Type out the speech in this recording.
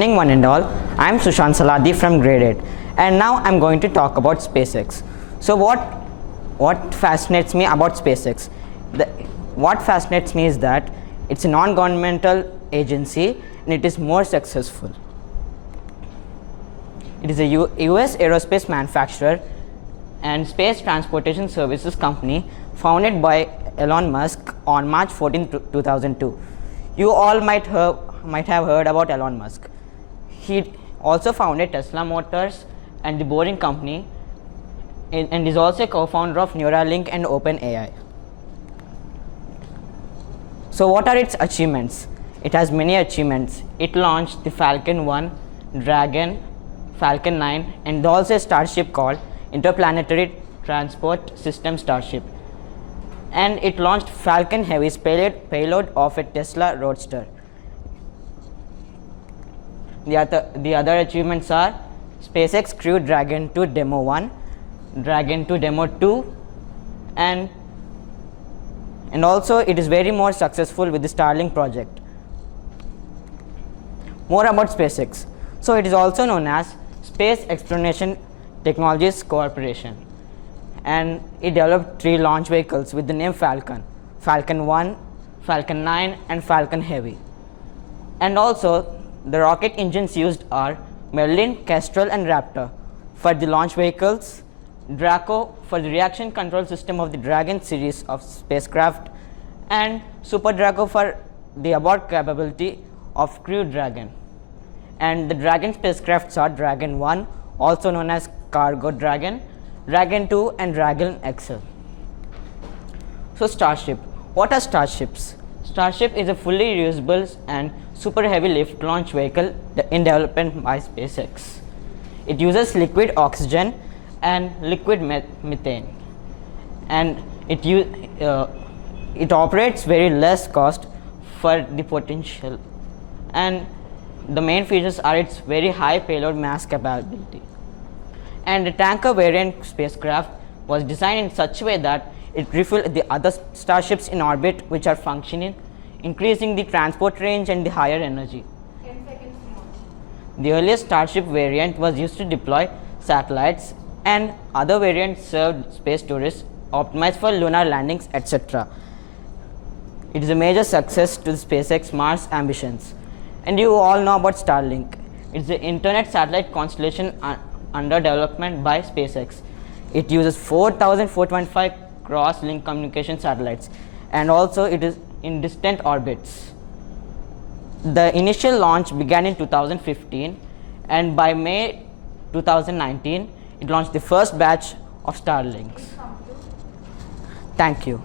morning one and all. I am Sushant Saladi from grade 8 and now I am going to talk about Spacex. So what fascinates me about Spacex? What fascinates me is that it's a non-governmental agency and it is more successful. It is a US aerospace manufacturer and space transportation services company founded by Elon Musk on March 14, 2002. You all might have heard about Elon Musk. He also founded Tesla Motors and the Boring Company and is also a co-founder of Neuralink and OpenAI. So what are its achievements? It has many achievements. It launched the Falcon 1, Dragon, Falcon 9 and also a starship called Interplanetary Transport System Starship. And it launched Falcon Heavy's payload of a Tesla Roadster. The other achievements are SpaceX Crew Dragon 2 Demo 1, Dragon 2 Demo 2 and also it is very more successful with the Starlink project. More about SpaceX. So it is also known as Space Exploration Technologies Corporation and it developed 3 launch vehicles with the name Falcon, Falcon 1, Falcon 9 and Falcon Heavy. And also the rocket engines used are Merlin, Kestrel and Raptor for the launch vehicles, Draco for the reaction control system of the Dragon series of spacecraft and Super Draco for the abort capability of Crew Dragon. And the Dragon spacecrafts are Dragon 1, also known as Cargo Dragon, Dragon 2 and Dragon XL. So Starship. What are Starships? Starship is a fully reusable and super heavy lift launch vehicle in development by SpaceX. It uses liquid oxygen and liquid methane and it operates very less cost for the potential, and the main features are its very high payload mass capability. And the tanker variant spacecraft was designed in such a way that it refilled the other starships in orbit which are functioning, increasing the transport range and the higher energy. 10 seconds more. The earliest Starship variant was used to deploy satellites and other variants served space tourists, optimized for lunar landings, etc. It is a major success to the SpaceX Mars ambitions. And you all know about Starlink. It's the internet satellite constellation under development by SpaceX. It uses 4,425 cross-link communication satellites and also it is in distant orbits. The initial launch began in 2015 and by May 2019 it launched the first batch of Starlinks. Thank you.